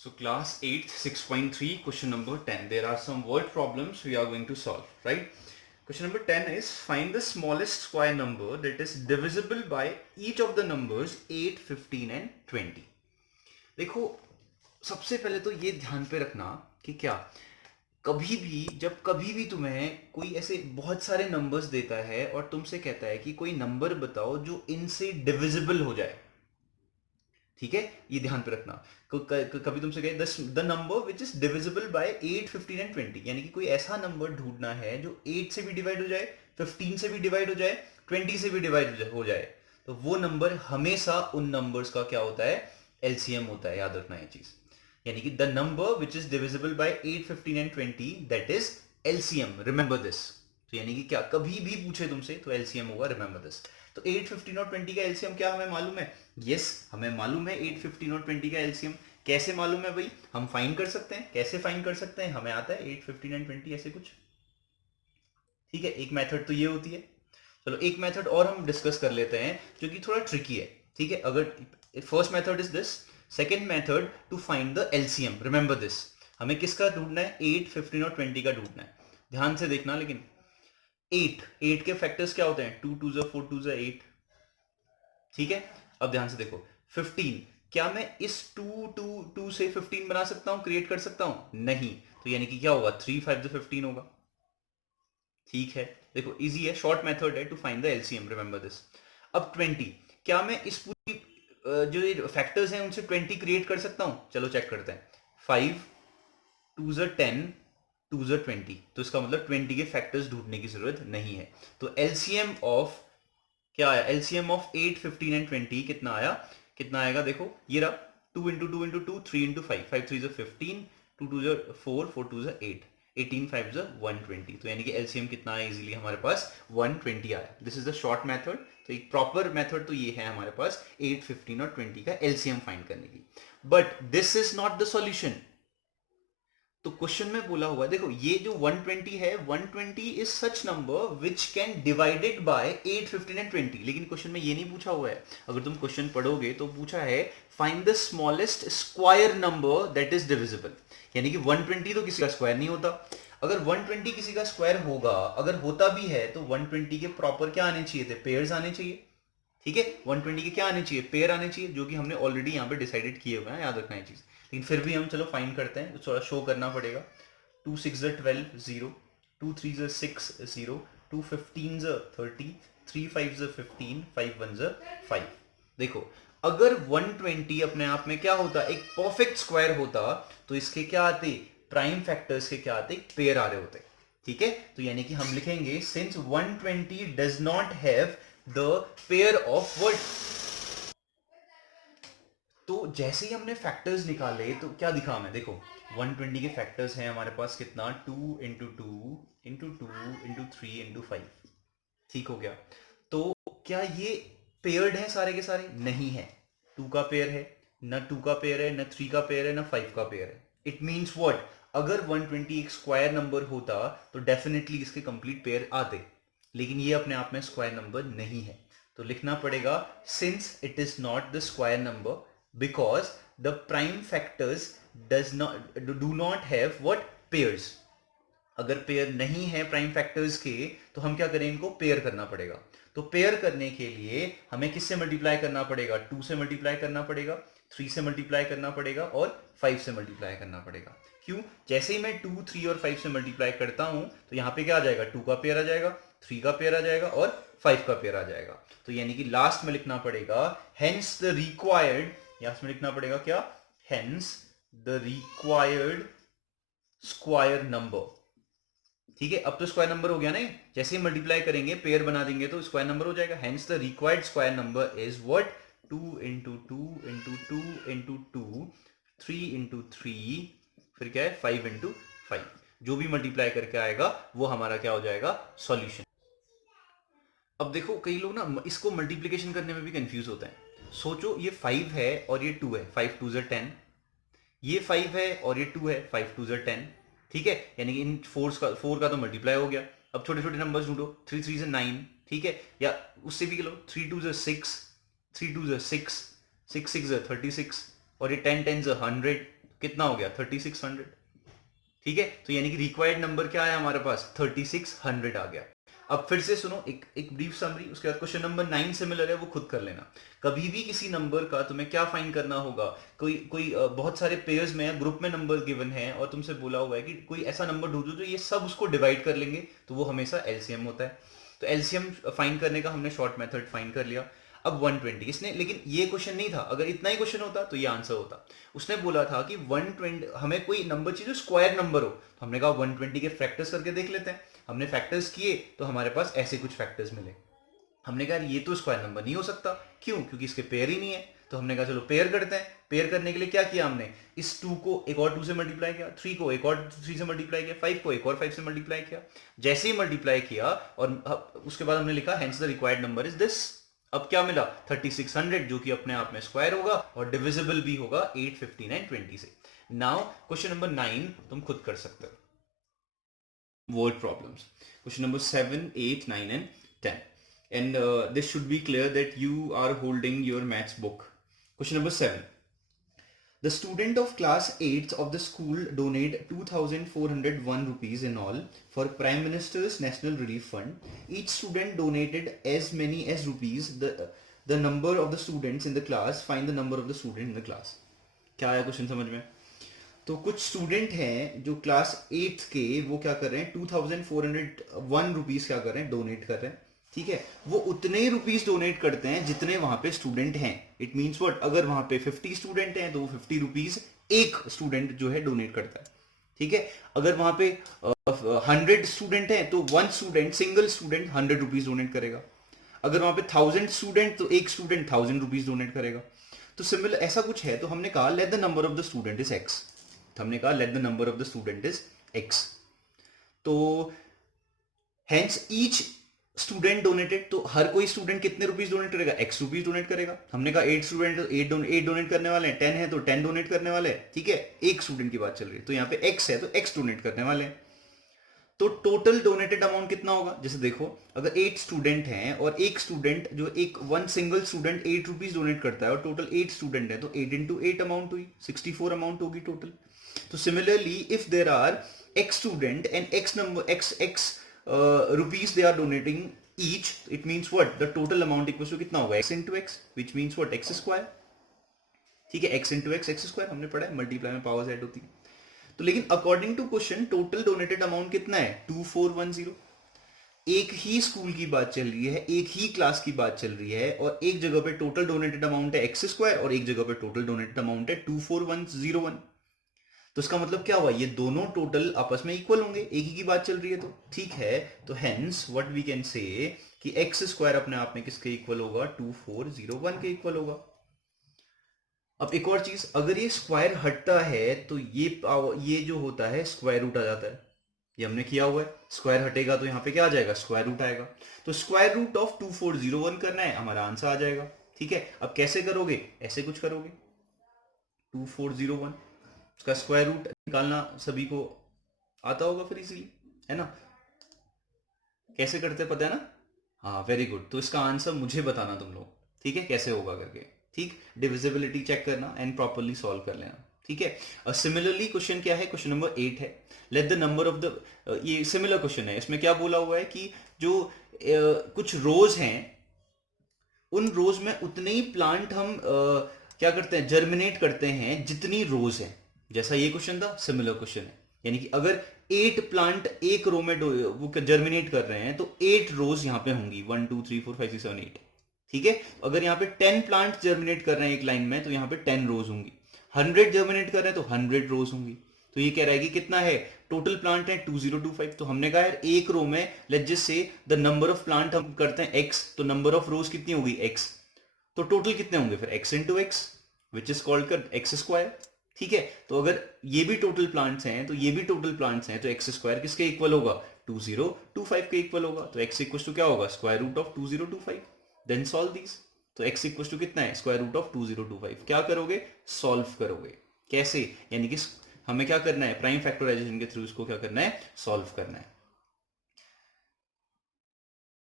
So class 8, 6.3, question number 10. There are some word problems we are going to solve, right? Question number 10 is find the smallest square number that is divisible by each of the numbers 8, 15 and 20. देखो सबसे पहले तो ये ध्यान पे रखना कि क्या कभी भी जब कभी भी तुम्हें कोई ऐसे बहुत सारे नंबर्स देता है और तुमसे कहता है कि कोई नंबर बताओ जो इनसे डिविजिबल हो जाए, ठीक है, ये ध्यान पे रखना। कभी तुमसे कहे the number which is divisible by 8, 15 and 20, यानी कि कोई ऐसा नंबर ढूंढना है जो 8 से भी डिवाइड हो जाए, 15 से भी डिवाइड हो जाए, 20 से भी डिवाइड हो जाए, तो वो नंबर हमेशा उन नंबर्स का क्या होता है, एलसीएम होता है। याद रखना ये चीज, यानी कि the number which is divisible by 8, 15 and 20 that is LCM, remember this. तो यानी कि क्या कभी भी पूछे तुमसे तो एलसीएम होगा, रिमेंबर दिस। तो 8, 15 और 20 का एलसीएम क्या हमें मालूम है? यस, हमें मालूम है 8, 15 और 20 का एलसीएम। कैसे मालूम है भाई? हम फाइंड कर सकते हैं। कैसे फाइंड कर सकते हैं? हमें आता है 8, 15 एंड 20 ऐसे कुछ, ठीक है। एक मेथड तो ये होती है। चलो एक मेथड और हम डिस्कस कर लेते हैं जो कि थोड़ा ट्रिकी है, ठीक है। अगर first method is this, second method to find the LCM, remember this. हमें किसका ढूंढना है? 8, 15 और 20 का ढूंढना है। ध्यान से देखना लेकिन, 8 के फैक्टर्स क्या होते हैं? 2 2 4 2 8, ठीक है। अब ध्यान से देखो, 15, क्या मैं इस 2 से 15 बना सकता हूं, क्रिएट कर सकता हूं? नहीं। तो यानी कि क्या होगा? 3 5 15 होगा, ठीक है। देखो इजी है, शॉर्ट मेथड है to find the LCM, remember this. अब 20, क्या मैं इस पूरी जो ये फैक्टर्स हैं उनसे 20 क्रिएट कर सकता हूं? चलो चेक करते हैं। 5 2 10 2 20, तो इसका मतलब 20 के फैक्टर्स ढूंढने की जरूरत नहीं है। तो एलसीएम ऑफ क्या आया? एलसीएम ऑफ 8, 15 एंड 20 कितना आया? कितना आएगा? देखो ये रहा, 2 इंटू 2 इंटू 2, 3 इंटू 5, 5 3 15, 2 2 4, 4 2 8, 18 5 120। तो यानी कि एलसीएम कितना आया? इजीली हमारे पास 120 आया। This is the short method. तो एक प्रॉपर मेथड तो ये है हमारे पास 8, 15 और 20 का एलसीएम फाइंड करने की। But this is not the solution. तो क्वेश्चन में बोला हुआ है, देखो ये जो 120 है, 120 is such number which can divided by 8, 15 and 20। लेकिन क्वेश्चन में ये नहीं पूछा हुआ है। अगर तुम क्वेश्चन पढ़ोगे तो पूछा है find the smallest square number that is divisible, यानी कि 120 तो किसी का स्क्वायर नहीं होता। अगर 120 किसी का स्क्वायर होगा, अगर होता भी है, तो 120 के प्रॉपर क्या आने चाहिए थे? पेयर्स आने चाहिए, ठीक है। 120 के क्या आने चाहिए? पेयर आने चाहिए, जो कि हमने ऑलरेडी यहाँ पे डिसाइडेड किए हुए हैं, याद रखना है चीज। लेकिन फिर भी हम चलो फाइंड करते हैं, तो थोड़ा शो करना पड़ेगा। 2 6 12 0, 2 3 6 0, 2 15 30, 3 5 15, 5 1 5। देखो अगर 120 अपने आप में क्या होता, एक परफेक्ट स्क्वायर होता, तो इसके क्या आते? प्राइम फैक्टर्स के क्या आते? पेयर आ रहे होते, ठीक है। तो यानी कि हम लिखेंगे since 120 does not have the pair of word. तो जैसे ही हमने फैक्टर्स निकाले तो क्या दिखा हमें? देखो 120 के फैक्टर्स हैं हमारे पास कितना? 2 इंटू 2 इंटू 2 इंटू 3 इंटू 5, ठीक हो गया। तो क्या ये पेयर्ड है सारे के सारे? नहीं है। 2 का पेयर है, ना 2 का पेयर है, ना 3 का पेयर है, ना 5 का पेयर है। It means what? अगर 120 एक स्क्वायर नंबर होता तो डेफिनेटली इसके कंप्लीट पेयर आते, लेकिन ये अपने आप में स्क्वायर नंबर नहीं है। तो लिखना पड़ेगा since it is not the square number because the prime factors does not do not have what? Pairs. अगर पेयर नहीं है प्राइम फैक्टर्स के, तो हम क्या करें? इनको पेयर करना पड़ेगा। तो पेयर करने के लिए हमें किससे मल्टीप्लाई करना पड़ेगा? 2 से मल्टीप्लाई करना पड़ेगा, 3 से मल्टीप्लाई करना पड़ेगा और 5 से मल्टीप्लाई करना पड़ेगा। क्यों? जैसे ही मैं 2, 3 और 5 से मल्टीप्लाई करता हूं, तो यहां पे क्या आ जाएगा? 2 का पेयर आ जाएगा, 3 का पेयर आ जाएगा और 5 का पेयर आ जाएगा। तो यानी कि लास्ट में लिखना पड़ेगा हेंस द रिक्वायर्ड, यहां में लिखना पड़ेगा क्या? Hence the required square number, ठीक है। अब तो स्क्वायर नंबर हो गया ना, जैसे ही मल्टीप्लाई करेंगे पेयर बना देंगे तो स्क्वायर नंबर हो जाएगा। Hence the required square number is what? 2 into 2 into 2 into 2, 3 into 3, फिर क्या है? 5 इंटू 5। जो भी मल्टीप्लाई करके आएगा वो हमारा क्या हो जाएगा? सॉल्यूशन। अब देखो कई लोग ना इसको मल्टीप्लीकेशन करने में भी कंफ्यूज होते हैं। सोचो ये 5 है और ये 2 है, 5 2 10, ये 5 है और ये 2 है, 5 2 10, ठीक है। यानी कि इन फोर का तो मल्टीप्लाई हो गया। अब छोटे छोटे नंबर्स ढूंढो, 3 3 9, ठीक है, या उससे भी लो, 3 2 6, 3 2 6, 6 6 36, और ये 10 10 100, कितना हो गया 3600। ठीक है, तो यानी कि रिक्वायर्ड नंबर क्या आया हमारे पास 3600 आ गया। अब फिर से सुनो एक ब्रीफ समरी, उसके बाद क्वेश्चन नंबर 9 सिमिलर है, वो खुद कर लेना। कभी भी किसी नंबर का तुम्हें क्या फाइंड करना होगा, कोई कोई बहुत सारे पेयर्स में ग्रुप में नंबर गिवन है और तुमसे बोला हुआ है कि कोई ऐसा नंबर ढूंढो जो ये सब उसको डिवाइड कर लेंगे, तो वो हमेशा एलसीएम होता है। तो एलसीएम फाइंड करने का हमने शॉर्ट मेथड फाइंड कर लिया। अब 120 इसने, लेकिन ये क्वेश्चन नहीं था, अगर इतना ही क्वेश्चन होता तो ये आंसर होता। उसने बोला था कि 120 हमें कोई नंबर चाहिए जो स्क्वायर नंबर हो, तो हमने कहा 120 के फैक्टर्स करके देख लेते हैं। हमने फैक्टर्स किए तो हमारे पास ऐसे कुछ फैक्टर्स मिले। हमने कहा ये तो स्क्वायर नंबर नहीं हो सकता, क्यों, क्योंकि इसके पेयर ही नहीं है। तो हमने कहा चलो पेयर करते हैं। पेयर करने के लिए क्या किया हमने, इस 2 को एक और 2 से मल्टीप्लाई किया, 3 को एक और 3 से मल्टीप्लाई किया, 5 को एक और 5 से मल्टीप्लाई किया। जैसे ही मल्टीप्लाई किया और उसके बाद हमने लिखा hence the required number is this. अब क्या मिला 3600, जो कि अपने आप में स्क्वायर होगा और डिविजिबल भी होगा 859 20 से। नाउ क्वेश्चन नंबर 9 तुम खुद कर सकते हो, word problems. Question number 7, 8, 9 and 10. And this should be clear that you are holding your maths book. Question number 7. The student of class 8 of the school donate 2401 rupees in all for Prime Minister's National Relief Fund. Each student donated as many as rupees. The number of the students in the class. Find the number of the student in the class. क्या आया question समझ में? तो कुछ student हैं जो class 8 के, वो क्या कर रहे हैं 2401 रुपीज क्या कर रहे हैं, डोनेट कर रहे हैं। ठीक है, वो उतने ही रुपीज डोनेट करते हैं जितने वहां पे स्टूडेंट हैं। इट मींस व्हाट, अगर वहां पे 50 स्टूडेंट हैं तो वो 50 रुपीज एक स्टूडेंट जो है डोनेट करता है। ठीक है, अगर वहां पे 100 स्टूडेंट हैं तो one student, single student 100 rupees donate करेगा। अगर वहां पे 1000 स्टूडेंट तो एक स्टूडेंट 1000 रुपीज डोनेट करेगा। तो सिमिलर ऐसा कुछ है। तो हमने कहा let the number of the student is x. हमने कहा let the number of the student is x. तो हेंस ईच स्टूडेंट डोनेटेड, तो हर कोई स्टूडेंट कितने रुपीस डोनेट करेगा, एक्स रुपीस डोनेट करेगा। हमने कहा 8 स्टूडेंट 8 डोनेट करने वाले हैं, 10 है तो 10 डोनेट करने वाले हैं। ठीक है, एक स्टूडेंट की बात चल रही है, तो यहाँ पे एक्स है तो एक्स डोनेट करने वाले हैं। तो टोटल डोनेटेड अमाउंट कितना होगा, जैसे देखो अगर 8 स्टूडेंट हैं और एक स्टूडेंट जो एक one single student 8 rupees donate करता है और टोटल 8 स्टूडेंट है, तो 8 इंटू 8 अमाउंट हुई 64 अमाउंट होगी total. So similarly, if there are x student and x number x rupees they are donating each, it means what, the total amount equals to कितना होगा x into x, which means what, x square। ठीक है, x into x square हमने पढ़ा है, multiply में powers add होती है। तो लेकिन according to question total donated amount कितना है 2410। एक ही स्कूल की बात चल रही है, एक ही क्लास की बात चल रही है, और एक जगह पे टोटल डोनेटेड अमाउंट है एक्स स्क्वायर और एक जगह पे टोटल डोनेटेड अमाउंट है 24101। तो इसका मतलब क्या हुआ, ये दोनों टोटल आपस में इक्वल होंगे, एक ही की बात चल रही है तो ठीक है। तो hence what we can say कि एक्स स्क्वायर अपने आप में किसके इक्वल होगा 2401 के इक्वल होगा। अब एक और चीज, अगर ये स्क्वायर हटता है तो ये जो होता है स्क्वायर रूट आ जाता है। ये हमने किया हुआ है, स्क्वायर हटेगा तो यहाँ पे क्या आ जाएगा, स्क्वायर रूट आएगा। तो स्क्वायर रूट ऑफ 2401 करना है, हमारा आंसर आ जाएगा। ठीक है, अब कैसे करोगे, ऐसे कुछ करोगे 2401 उसका स्क्वायर रूट निकालना सभी को आता होगा फिर इजीली, है ना। कैसे करते पता है ना, हाँ वेरी गुड। तो इसका आंसर मुझे बताना तुम लोग, ठीक है, कैसे होगा करके। ठीक, डिविजिबिलिटी चेक करना एंड प्रॉपर्ली सॉल्व कर लेना। ठीक है, सिमिलरली क्वेश्चन क्या है, क्वेश्चन नंबर 8 है। Let the number of the, ये सिमिलर क्वेश्चन है, इसमें क्या बोला हुआ है कि जो कुछ रोज हैं उन रोज में उतने ही प्लांट हम क्या करते हैं, जर्मिनेट करते हैं जितनी रोज हैं। जैसा ये क्वेश्चन था, सिमिलर क्वेश्चन है। यानी कि अगर 8 प्लांट एक रो में वो जर्मिनेट कर रहे हैं तो 8 रोज यहाँ पे होंगी, 1 2 3 4 5 6 7 8। ठीक है, अगर यहाँ पे 10 प्लांट जर्मिनेट कर रहे हैं एक लाइन में तो यहाँ पे 10 रोज होंगी। 100 जर्मिनेट कर रहे हैं तो 100 रोज होंगी। तो ये कह रहा है कि कितना है टोटल प्लांट है 2025। तो हमने कहा यार एक रो में let's just say the number of plant हम करते हैं x, तो नंबर ऑफ रोज कितनी होगी x, तो टोटल कितने होंगे फिर x into x which is called कर एक्स स्क्वायर। ठीक है, तो अगर ये भी टोटल प्लांट्स हैं तो ये भी टोटल प्लांट्स हैं, तो एक्स स्क्वायर किसके इक्वल होगा 2025 के इक्वल होगा। तो x इक्वल टू क्या होगा square root of 2025। Then solve this. तो x इक्वल टू कितना है स्क्वायर रूट ऑफ 2025। क्या करोगे, सॉल्व करोगे। कैसे, यानी कि हमें क्या करना है, प्राइम फैक्टराइजेशन के थ्रू इसको क्या करना है, सॉल्व करना है।